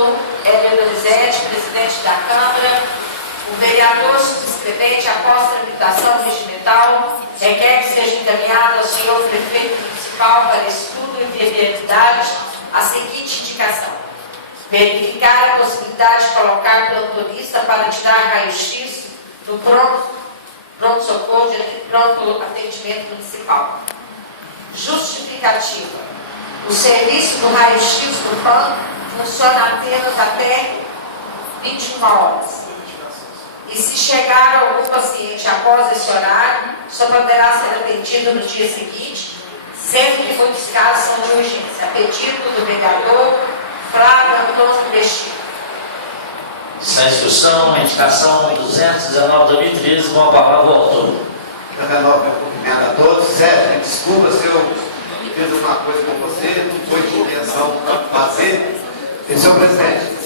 vereador Hélio Donizete, presidente da Câmara. O vereador subscrevente, após tramitação regimental, requer que seja encaminhado ao senhor prefeito municipal para estudo e viabilidade a seguinte indicação: verificar a possibilidade de colocar plantonista para tirar raio-x no pronto-socorro de pronto atendimento municipal. Justificativa: o serviço do raio-x do PAN funciona apenas até 21 horas. E se chegar algum paciente após esse horário, só poderá ser atendido no dia seguinte, sendo que muitos casos são de urgência. A pedido do vereador Flávio Antônio Mesquita. Está em discussão a indicação 219/2013, com a palavra ao autor. Eu renovo meu cumprimento a todos. Sérgio, desculpa se eu fiz alguma coisa com você, não foi de intenção fazer. Senhor presidente,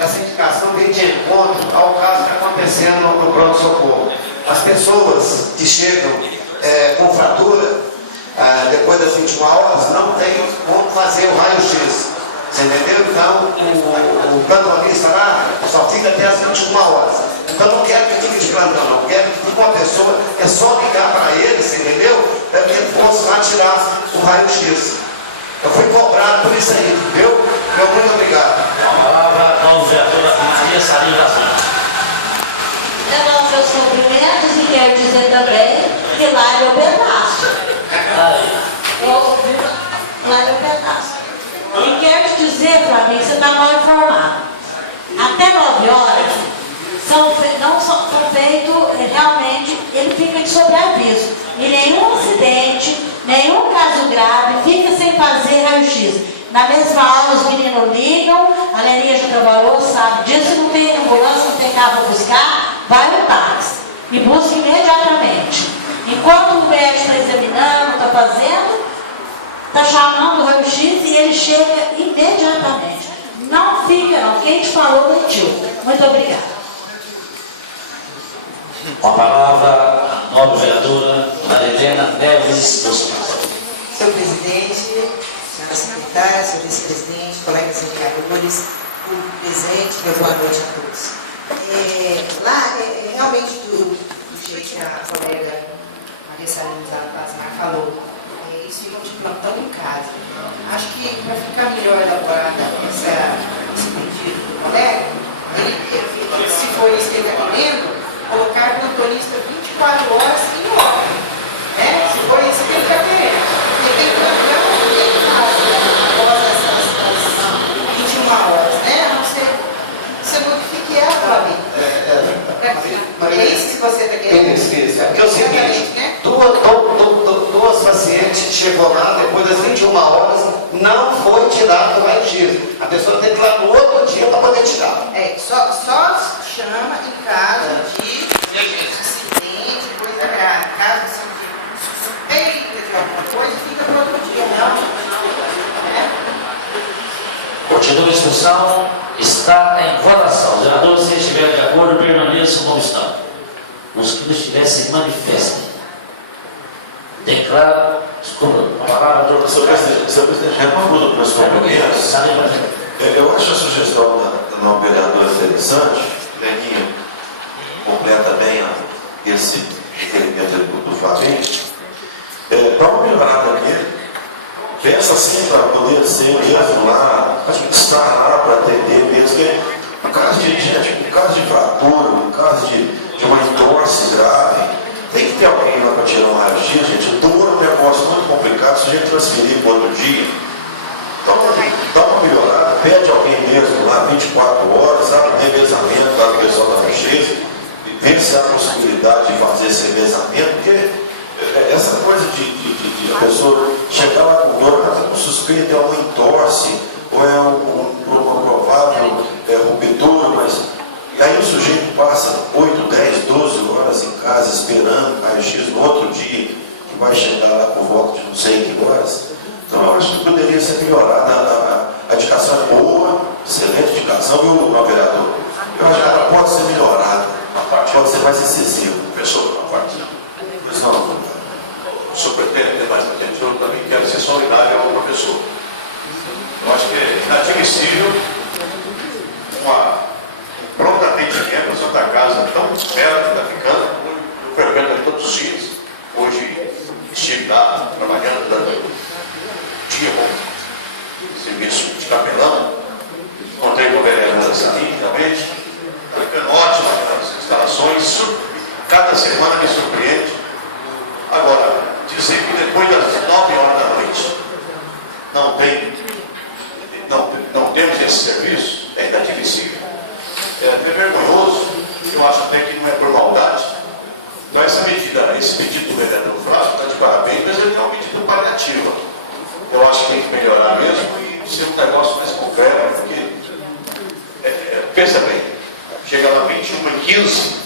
essa indicação vem de encontro ao caso que está acontecendo no pronto-socorro. As pessoas que chegam com fratura, depois das 21 horas, não tem como fazer o raio-x. Você entendeu? Então, o plantonista lá só fica até as 21 horas. Então, não quero que fique de plantão, não. Quero que fique uma pessoa, é só ligar para ele, você entendeu? Para que ele possa lá tirar o raio-x. Eu fui cobrado por isso aí, viu? Muito obrigado. A palavra à vereadora Maria Sarinho da Silva. Renovo meus cumprimentos e quero dizer também que lá é meu pedaço. Lá é meu pedaço. E quero te dizer, Flavinho, que você está mal informado. Até 9 horas, são feitos, realmente, ele fica de sobreaviso. E nenhum acidente, nenhum caso grave fica sem fazer raio-x. Na mesma hora, os meninos ligam, a Leninha já trabalhou, sabe disso, não tem ambulância, não tem carro para buscar, vai no táxi e busca imediatamente. Enquanto o médico está examinando, está fazendo, está chamando o raio-x e ele chega imediatamente. Não fica não, quem te falou mentiu. Muito obrigada. Com a palavra, a nova vereadora Marilena Neves dos Santos. Senhor presidente, senhora secretária, senhor vice-presidente, colegas vereadores, público presente, meu boa noite a todos. Realmente, do jeito que a colega Maria Sarinho Bazar falou, eles ficam de plantão em casa. Acho que para ficar melhor elaborada esse pedido do colega, ele, se for isso que ele está querendo, colocar o plantonista 24 horas em ordem. Se for isso que ele está querendo. Ele tem plantão em casa após essas 21 horas, A não ser que você modifique ela, Flavinho. É isso que você está querendo? Isso. É porque é o seguinte, duas pacientes chegou lá, depois das 21 horas, não foi tirado o raio-x. A pessoa tem que ir lá no outro dia para poder tirar. Só chama em caso de acidente, coisa grave. Caso assim, de suspeita de alguma coisa, fica para outro dia, não. Continua a discussão, está em votação. Os vereadores, se estiverem de acordo, permaneçam como estão. Os que não estivessem, manifestem. Declaro. Desculpa, a palavra do Senhor presidente, renovando meus cumprimentos. Eu acho a sugestão da nova vereadora interessante. Leninha completa bem esse requerimento do Flavinho. Dá uma melhorada aqui. Pensa assim para poder ser mesmo lá, estar lá para atender mesmo. Que no caso de gente, no caso de fratura, no caso de uma entorse grave, tem que ter alguém lá para tirar um raio-x, gente. Dor é um negócio muito complicado, se a gente transferir para outro dia. Então, dá uma melhorada, pede alguém mesmo lá 24 horas, dá um revezamento lá do pessoal da raio-x, e vê se há possibilidade de fazer esse revezamento, porque essa coisa de a pessoa chegar lá com dor, ela está com suspeita, é uma entorse, ou é uma provável ruptura, mas. E aí o sujeito passa 8, 10, 12 horas em casa esperando raio-x no outro dia, que vai chegar lá por volta de não sei que horas. Então eu acho que poderia ser melhorada. A indicação é boa, excelente indicação, viu, vereador? Eu acho que ela pode ser melhorada, pode ser mais excessiva. Pessoa, a parte. Mas não. O senhor pretende ter mais gente, eu também quero ser solidário a uma pessoa. Eu acho que é inadmissível espera que está ficando. Eu frequento ali todos os dias. Hoje estive lá trabalhando, dando dia com serviço de capelão. Encontrei com a vereadora Salim também. Está ficando ótimo as instalações. Cada semana me surpreende. Agora, dizer que depois das 9 horas da noite não temos esse serviço é inadmissível. É até vergonhoso. Eu acho até que não é por maldade. Então essa medida, esse pedido do vereador Flávio está de parabéns, mas ele é um pedido paliativo. Eu acho que tem que melhorar mesmo e ser um negócio mais concreto, porque pensa bem, chega lá 21h15,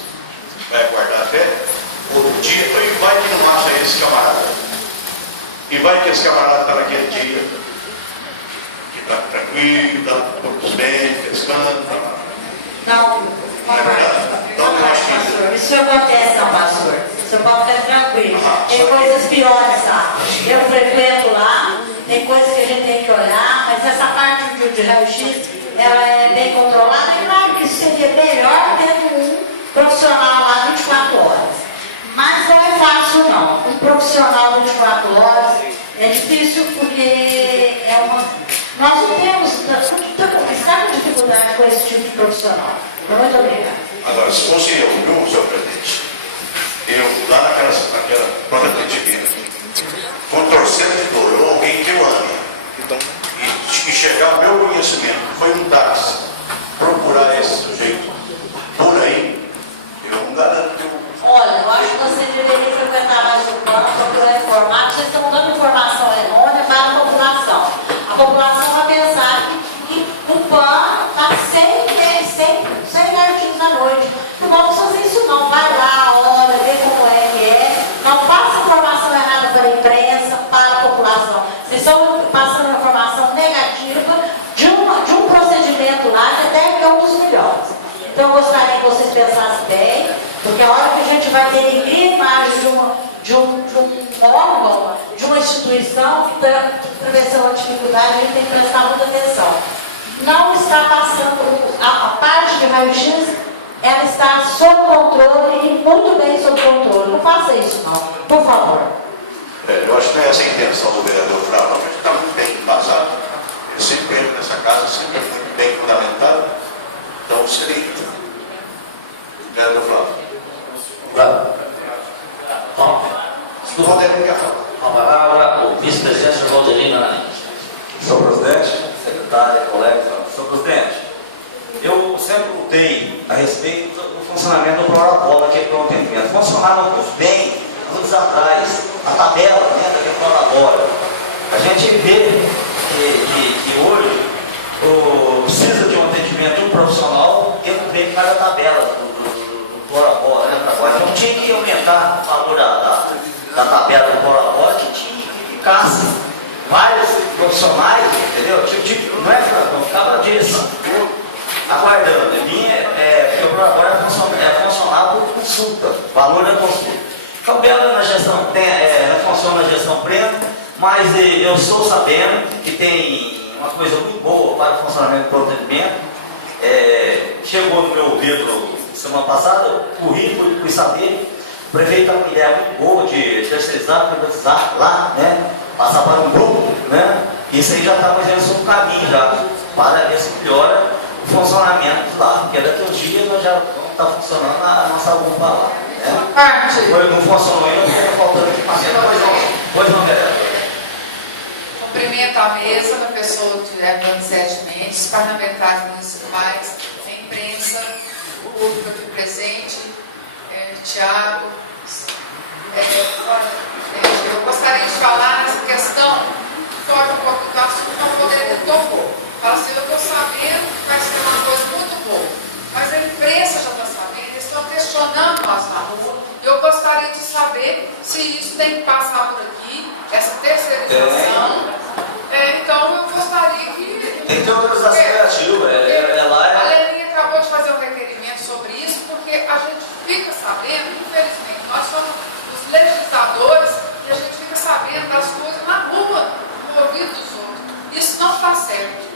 vai aguardar até outro dia, e vai que não acha esse camarada. E vai que esse camarada está naquele dia, que está tranquilo, está todos bem, pescando. Não, isso acontece, não, pastor. Isso pode ficar tranquilo. Tem coisas piores lá. Eu frequento lá, tem coisas que a gente tem que olhar, mas essa parte de raio-x, ela é bem controlada. É claro que seria melhor ter um profissional lá 24 horas. Mas não é fácil, não. Um profissional 24 horas é difícil porque nós não temos. Está com dificuldade com esse tipo de profissional. Muito obrigada. Agora, se fosse eu, viu, senhor presidente? Eu, lá naquela pronto atendimento, contorcendo de dor, ou alguém que eu ame, e chegar ao meu conhecimento, que foi um táxi, procurar esse sujeito por aí, eu não garanto que eu. Olha, eu acho que você deveria frequentar mais o PAN, procurar informar, porque vocês estão dando informação errônea para a população. A população vai pensar que o PAN está sem artigos à noite. Não vamos fazer isso não. Vai lá, olha, vê como é que é. Não passa informação errada para a imprensa, para a população. Vocês estão passando informação negativa de um procedimento lá que até é um dos melhores. Então eu gostaria que vocês pensassem bem, porque a hora que a gente vai ter a imagem de um órgão, de uma instituição que está atravessando uma dificuldade, a gente tem que prestar muita atenção. Não está passando, a parte de raio-x, ela está sob controle e muito bem sob controle. Não faça isso não, por favor. Eu acho que não é essa a intenção do vereador Flávio, mas está muito bem embasado. Ele sempre entra nessa casa, sempre muito bem fundamentado. Então seria. Vereador Flávio. Com a palavra, o vice-presidente Valderino Aranha. Senhor presidente, secretária, colegas, senhor presidente, eu sempre lutei a respeito do funcionamento do protocolo aqui para o atendimento. Funcionava muito bem, anos atrás, a tabela daquele protocolo. A gente vê que hoje precisa de um atendimento de um profissional que não vem para a tabela do protocolo, né, para agora. Então tinha que aumentar o valor da tabela do protocolo, que tinha que ficasse vários profissionais, entendeu? Não é não ficava disso. Aguardando, porque o protocolo é funcional por consulta, valor da consulta. Tabela na gestão funciona na gestão plena, mas eu estou sabendo que tem uma coisa muito boa para o funcionamento do atendimento. Chegou no meu ouvido semana passada, fui saber, o prefeito está com uma ideia muito boa de terceirizar, privatizar lá, né? Passar para um grupo, né? Isso aí já está mais ou menos um caminho já, para ver se melhora o funcionamento lá, porque daqui a um dia nós já vamos estar funcionando a nossa bomba lá. Né? Não funcionou ainda, porque está faltando equipamento. Pois não, vereador. Cumprimento a mesa, na pessoa do Donizete Mendes, parlamentares municipais, a imprensa, o público aqui presente, Tiago. Eu gostaria de falar nessa questão, fora um pouco do assunto, não poderia tocou. Fala assim, eu estou sabendo que vai ser uma coisa muito boa, mas a imprensa já está sabendo, eles estão questionando nós na rua. Eu gostaria de saber se isso tem que passar por aqui, essa terceirização. Então eu gostaria que. Tem que ter organização criativa. A Leninha acabou de fazer um requerimento sobre isso, porque a gente fica sabendo, infelizmente, nós somos os legisladores e a gente fica sabendo das coisas na rua, no ouvido dos outros. Isso não está certo.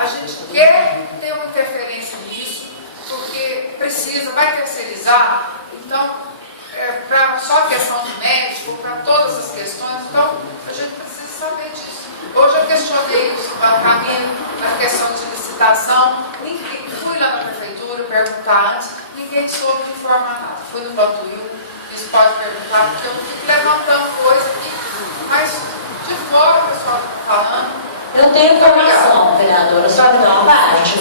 A gente quer ter uma interferência nisso, porque precisa precisa, vai terceirizar, então, para só a questão do médico, para todas as questões, então, a gente precisa saber disso. Hoje eu questionei o caminho na questão de licitação, fui lá na prefeitura perguntar antes, ninguém soube me informar nada. Fui no Bantuil, eles podem perguntar, porque eu fico levantando coisa aqui, mas de fora o pessoal está falando. Eu tenho informação, vereadora, só me dá uma parte.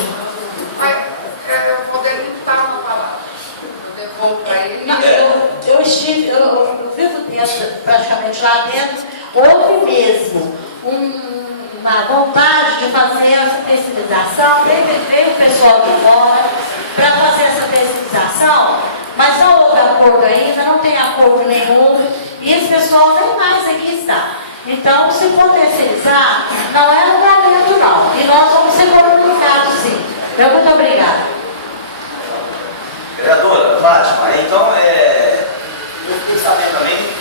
Eu poderia estar na palavra. Eu devolvo para ele. Não, eu vivo dentro, praticamente lá dentro. Houve mesmo uma vontade de fazer essa terceirização, veio o pessoal de fora para fazer essa terceirização, mas não houve acordo ainda, não tem acordo nenhum, e esse pessoal nem mais aqui está. Então, se for terceirizar, não é no momento não, e nós vamos ser comunicados sim. Muito obrigada. Vereadora Fátima, então, eu fiquei sabendo também,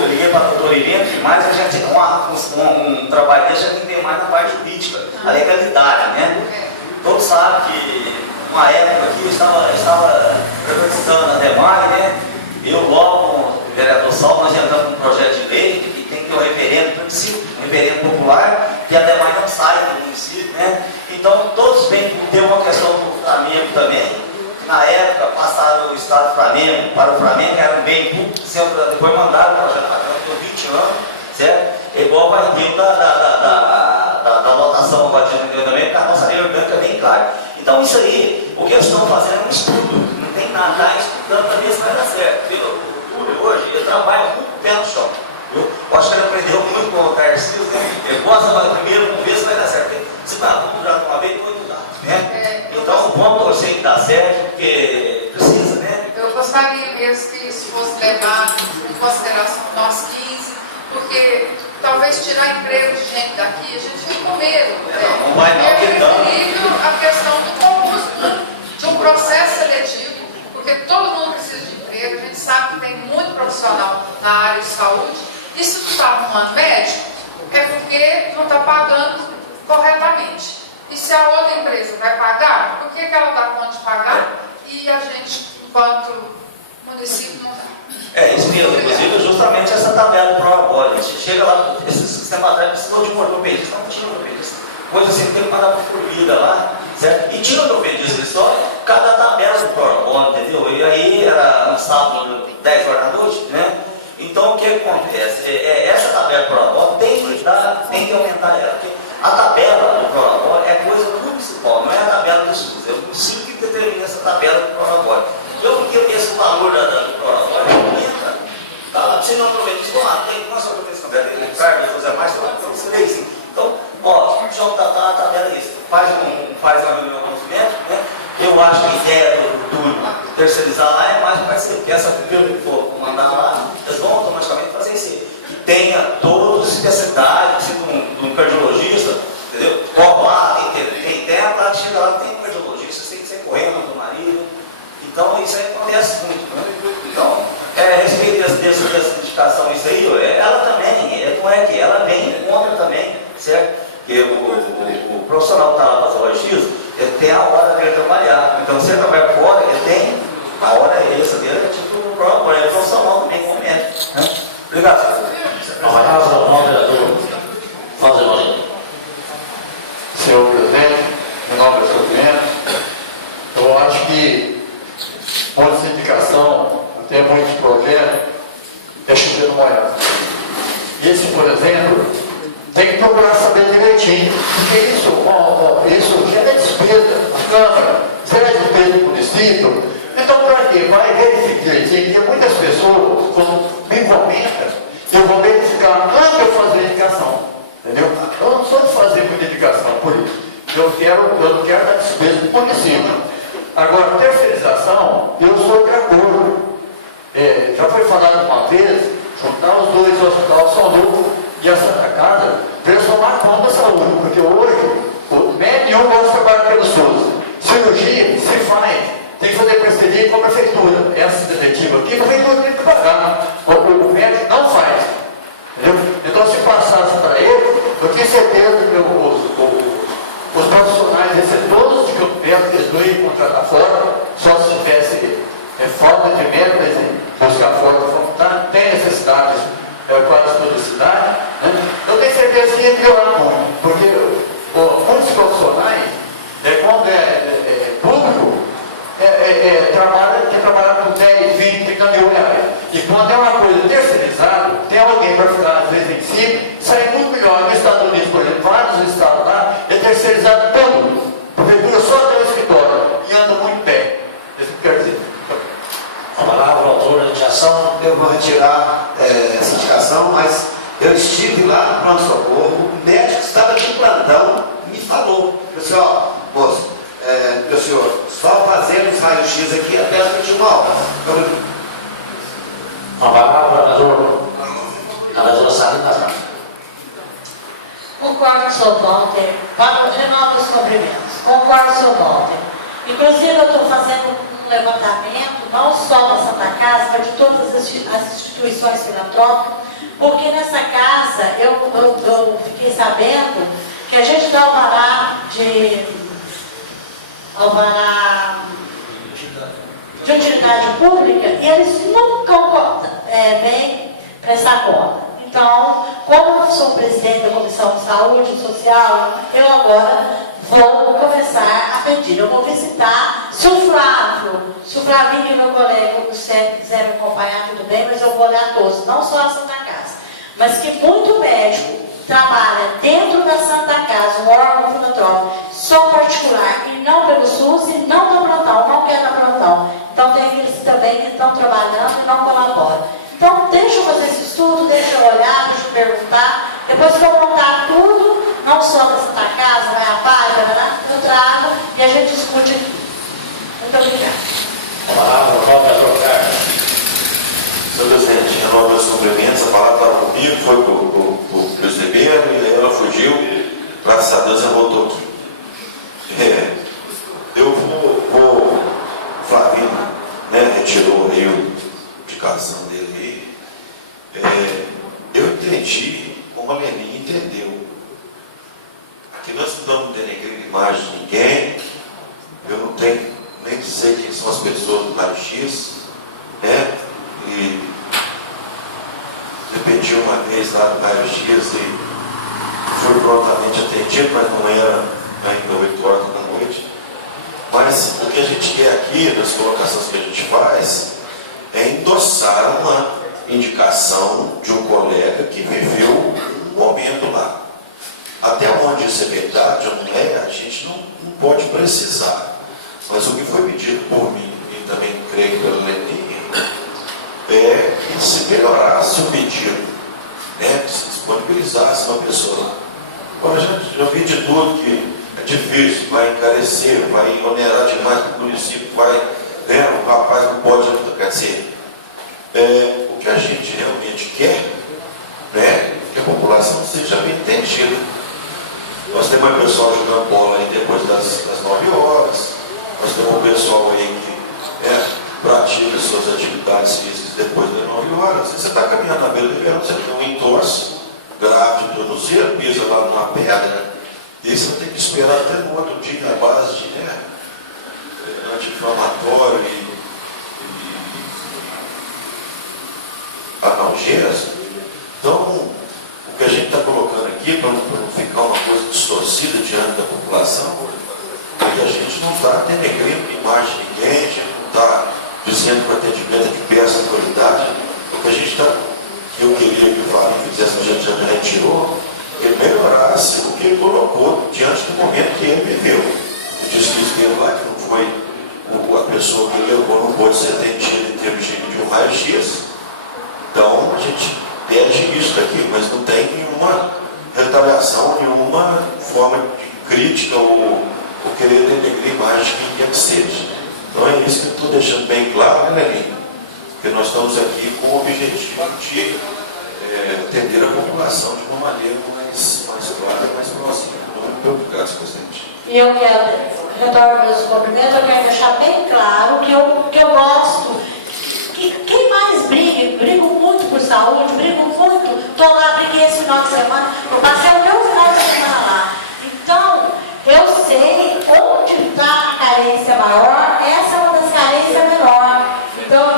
eu liguei para a doutora Irene, mas a gente tem um trabalho desse, a gente tem mais na parte jurídica, a legalidade, né? Todos sabem que uma época aqui eu estava representando a DEMAI, né? Eu logo, o vereador Saulo, nós entramos com um projeto de lei que tem que ter um referendo popular, que a DEMAI não sai do município, né? Então todos têm que ter uma questão do Flamengo também. Na época, passaram o Estado do Flamengo para o Flamengo, que era um bem público, depois mandaram o projeto para cá, por 20 anos, certo? É igual vai ter da lotação agora de janeiro também, porque a nossa lei orgânica é bem clara. Então, isso aí, o que eles estão fazendo é um estudo, não tem nada, está estudando para ver se vai dar certo. Hoje, eu trabalho muito pé no chão. Eu acho que ele aprendeu muito com o Tarcísio, né? Ele gosta de primeiro, vamos ver se vai dar certo. Se vai mudar uma vez, depois mudar, né? Então, vamos torcer que dá certo, porque precisa, né? Eu gostaria mesmo que isso fosse levado em consideração nós 15, porque talvez tirar emprego de gente daqui, a gente fica com medo. Não vai não, é a questão do concurso, de um processo seletivo, porque todo mundo precisa de emprego, a gente sabe que tem muito profissional na área de saúde, e se não está arrumando médico, é porque não está pagando corretamente. E se a outra empresa vai pagar, por que ela dá conta de pagar e a gente, enquanto município, não dá? Isso mesmo, inclusive justamente essa tabela do ProAbora. A gente chega lá, esse sistema atrás precisou de um ortopedista, não tinha ortopedista. Coisa assim, tem que mandar para formiga lá, certo? E tinha ortopedista só, cada tabela do ProAbora, entendeu? E aí era um sábado, 10 horas da noite, né? Então o que acontece? Essa tabela do ProAbora tem que aumentar ela. A tabela do ProAbora é coisa municipal, não é a tabela do SUS, é o município que determina essa tabela do ProAbora. Então, porque esse valor do ProAbora aumenta, tá? Se não aproveitar isso, nós só aproveitar esse tabela, tem cargo, fazer mais, sim. Então, João a tabela é isso, faz uma reunião com os médicos, né? Eu acho que a ideia do terceirizar lá é mais parecido, porque essa primeira que for mandar lá, eles vão automaticamente fazer isso. Que tenha todas as especialidades, precisa de um cardiologista, entendeu? Lá, tem a parte chega lá, tem um cardiologista, você tem que ser correndo do marido. Então, isso aí acontece muito, né? Então, a respeito dessa indicação, isso aí, ela também, não é que ela vem contra também, certo? Porque o profissional que está lá fazendo o registro, ele tem a hora dele trabalhar. Então, se ele trabalha fora, ele tem a hora extra dele, é tipo o próprio, ele é profissional também, como médico, né? Obrigado, senhor presidente, meu nome é Sr. Bento. Eu acho que essa indicação, tem muitos projetos, é chover no molhado. Esse, por exemplo, tem que procurar saber direitinho, porque isso gera despesa, a Câmara, gera despesa do município. Então, para quê? Vai verificar direitinho, porque muitas pessoas, quando me comentam, eu vou verificar antes de eu fazer a indicação. Entendeu? Eu não sou de fazer muita indicação por isso. Eu não quero dar despesa do município. Agora, terceirização, eu sou de acordo. Já foi falado uma vez, juntar os dois hospitais São Lucas e a Santa Casa, para eles tomar conta da saúde, porque hoje o médico nenhum gosta de trabalhar pelo SUS. Cirurgia se faz, tem que fazer parceria com a prefeitura. Essa detetiva aqui, a prefeitura tem que pagar. O médico não faz. Entendeu? Então, se passasse para ele, eu tenho certeza que os profissionais receptores de que eles não iam contratar fora, só se tivesse o rendimento, buscar forma de vontade, tem necessidades quase toda a cidade, né? Eu tenho certeza que ia melhorar muito, porque muitos profissionais, quando é público, quer trabalhar com 10, 20, 30 mil reais. E quando é uma coisa terceirizada, tem alguém para ficar às vezes em cima, sai muito melhor. Nos Estados Unidos, por exemplo, vários estados lá, é terceirizado todo. A prefeitura só tem o escritório e anda muito bem. Isso que eu quero dizer. A palavra, autor da indicação. Eu vou retirar essa indicação, mas eu estive lá no pronto-socorro, o médico que estava de plantão me falou, ó, moço, meu senhor, só fazendo os raios-x aqui até as 21 horas. A palavra, a doutora Sarina. Concordo com o senhor Walter, renova os cumprimentos. Concordo com o senhor Walter. Inclusive, eu estou fazendo um levantamento, não só da Santa Casa, mas de todas as instituições filantrópicas, porque nessa casa eu fiquei sabendo que a gente dá alvará de utilidade pública e eles nunca vêm prestar conta. Então, como eu sou presidente da Comissão de Saúde Social, eu agora vou começar a pedir. Eu vou visitar, se o Flavinho e meu colega quiser me acompanhar, tudo bem, mas eu vou olhar todos, não só a Santa Casa, mas que muito médico trabalha dentro da Santa Casa, um órgão filantrópico, só particular, e não pelo SUS, e não dá plantão, não quer dar plantão. Então tem aqueles também que estão trabalhando e não colaboram. Então deixa eu fazer esse estudo, deixa eu olhar, deixa eu perguntar, depois que eu montar tudo, não só da Santa Casa, vai a página, eu trago e a gente discute aqui. Muito obrigada. A palavra, volta a trocar. Senhor presidente, renova meus cumprimentos, a palavra estava comigo, foi para o presbítero e ela fugiu, graças a Deus ela voltou aqui. Eu vou Flavinho, né, retirou aí a indicação dele aí. Eu entendi como a Leninha entendeu. Aqui nós não estamos denegrindo imagem de ninguém, eu não tenho nem sei quem são as pessoas do raio-x, né? E repeti uma vez lá no raio-x e fui prontamente atendido, mas não era ainda 8 horas da noite. Mas o que a gente quer aqui, nas colocações que a gente faz, é endossar uma indicação de um colega que viveu um momento lá. Até onde isso é verdade ou não é, a gente não pode precisar. Mas o que foi pedido por mim, e também creio pela Leninha, é que se melhorasse o pedido, né? Que se disponibilizasse uma pessoa lá. Agora, já vi de tudo que é difícil, vai encarecer, vai onerar demais para o município, né? O rapaz não pode, quer dizer, o que a gente realmente quer, né? Que a população seja bem entendida. Nós temos o pessoal jogando bola aí depois das 9 horas, nós temos o pessoal aí que pratica suas atividades físicas depois das 9 horas. Você está caminhando na beira do verão, você tem um entorse grave de tornozelo, pisa lá numa pedra, e você tem que esperar até no outro dia na base de anti-inflamatório e analgésico. Então, o que a gente está colocando aqui, para não ficar uma coisa distorcida diante da população, é que a gente não está denegrindo a imagem de ninguém, a gente não está dizendo que o atendimento é de péssima qualidade. O que a gente está, que eu queria que o Flavinho fizesse, a gente já retirou, que ele melhorasse o que ele colocou diante do momento que ele viveu. Ele disse que esteve lá, que não foi a pessoa que levou, não pode ser atendida em termos de um raio-x. Então a gente pede isso daqui, mas não tem nenhuma retaliação, nenhuma forma de crítica ou querer denegrir a imagem de quem quer que seja. Então é isso que eu estou deixando bem claro, né, Leninha? Porque nós estamos aqui com o objetivo de atender a população de uma maneira mais clara e mais próxima. Muito obrigado, senhor presidente. E eu quero, retorno meus cumprimentos, eu quero deixar bem claro que eu gosto, que quem mais brigo muito por saúde, brigo muito, estou lá, briguei esse final de semana, eu passei o meu final de semana lá. Então, eu sei onde está a carência maior, essa é uma das carências menor. Então,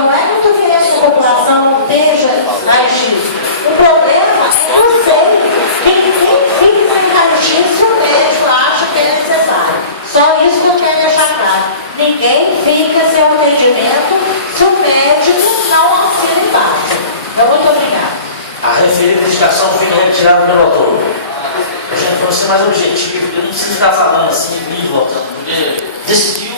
indicação foi retirada pelo autor. A gente falou ser mais objetivo, porque não precisa ficar falando assim, ir e voltando, porque decidiu